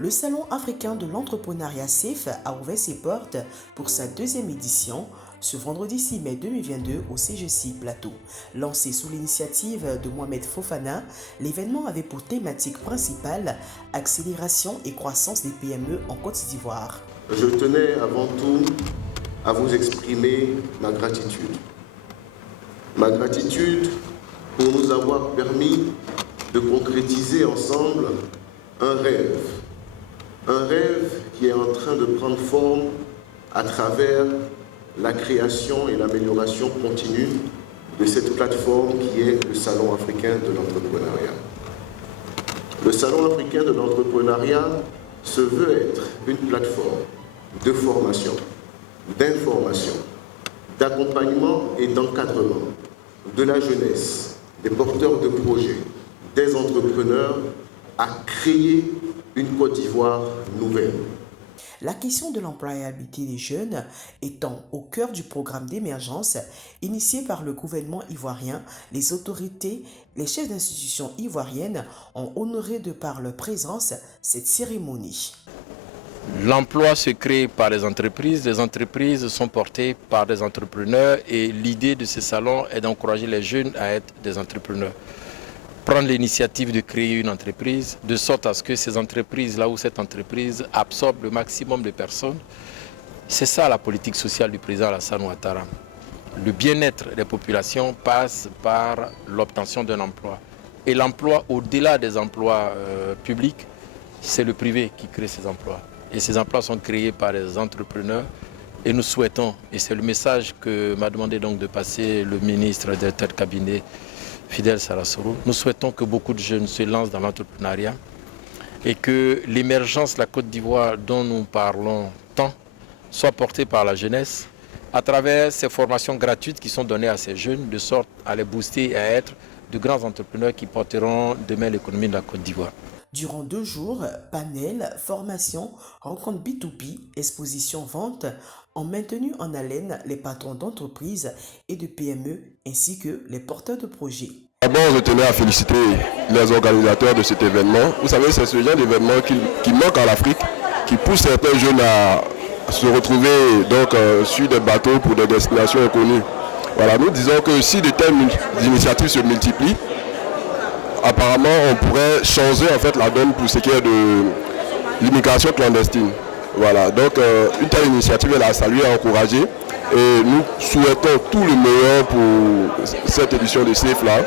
Le Salon africain de l'entrepreneuriat SAFE a ouvert ses portes pour sa deuxième édition ce vendredi 6 mai 2022 au CGC Plateau. Lancé sous l'initiative de Mohamed Fofana, l'événement avait pour thématique principale accélération et croissance des PME en Côte d'Ivoire. Je tenais avant tout à vous exprimer ma gratitude. Ma gratitude pour nous avoir permis de concrétiser ensemble un rêve. Un rêve qui est en train de prendre forme à travers la création et l'amélioration continue de cette plateforme qui est le Salon africain de l'entrepreneuriat. Le Salon africain de l'entrepreneuriat se veut être une plateforme de formation, d'information, d'accompagnement et d'encadrement de la jeunesse, des porteurs de projets, des entrepreneurs à créer une Côte d'Ivoire nouvelle. La question de l'employabilité des jeunes étant au cœur du programme d'émergence initié par le gouvernement ivoirien, les autorités, les chefs d'institutions ivoiriennes ont honoré de par leur présence cette cérémonie. L'emploi se crée par les entreprises sont portées par des entrepreneurs et l'idée de ce salon est d'encourager les jeunes à être des entrepreneurs. Prendre l'initiative de créer une entreprise de sorte à ce que ces entreprises, là où cette entreprise absorbe le maximum de personnes, c'est ça la politique sociale du président Alassane Ouattara. Le bien-être des populations passe par l'obtention d'un emploi. Et l'emploi, au-delà des emplois publics, c'est le privé qui crée ces emplois. Et ces emplois sont créés par les entrepreneurs. Et nous souhaitons, et c'est le message que m'a demandé donc de passer le ministre de tête cabinet, Fidel Sarasoro, nous souhaitons que beaucoup de jeunes se lancent dans l'entrepreneuriat et que l'émergence de la Côte d'Ivoire dont nous parlons tant soit portée par la jeunesse à travers ces formations gratuites qui sont données à ces jeunes de sorte à les booster et à être de grands entrepreneurs qui porteront demain l'économie de la Côte d'Ivoire. Durant 2 jours, panel, formation, rencontre B2B, exposition, vente ont maintenu en haleine les patrons d'entreprises et de PME ainsi que les porteurs de projets. D'abord, je tenais à féliciter les organisateurs de cet événement. Vous savez, c'est ce genre d'événement qui manque en Afrique, qui pousse certains jeunes à se retrouver donc, sur des bateaux pour des destinations inconnues. Voilà, nous disons que si de telles initiatives se multiplient, apparemment, on pourrait changer en fait la donne pour ce qui est de l'immigration clandestine. Voilà, donc une telle initiative est à saluer, à encourager. Et nous souhaitons tout le meilleur pour cette édition de SAFE là.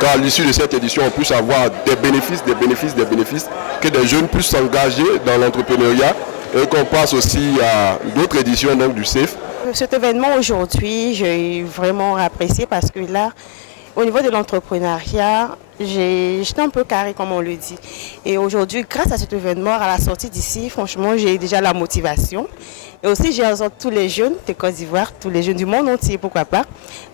Car à l'issue de cette édition, on puisse avoir des bénéfices, que des jeunes puissent s'engager dans l'entrepreneuriat et qu'on passe aussi à d'autres éditions donc, du SAFE. Cet événement aujourd'hui, j'ai vraiment apprécié parce que là, au niveau de l'entrepreneuriat, j'étais un peu carré comme on le dit. Et aujourd'hui, grâce à cet événement, à la sortie d'ici, franchement, j'ai déjà la motivation. Et aussi, j'exhorte tous les jeunes de Côte d'Ivoire, tous les jeunes du monde entier, pourquoi pas,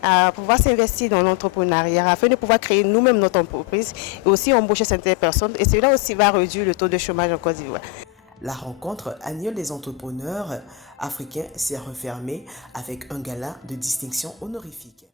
à pouvoir s'investir dans l'entrepreneuriat afin de pouvoir créer nous-mêmes notre entreprise et aussi embaucher certaines personnes. Et cela aussi va réduire le taux de chômage en Côte d'Ivoire. La rencontre annuelle des entrepreneurs africains s'est refermée avec un gala de distinction honorifique.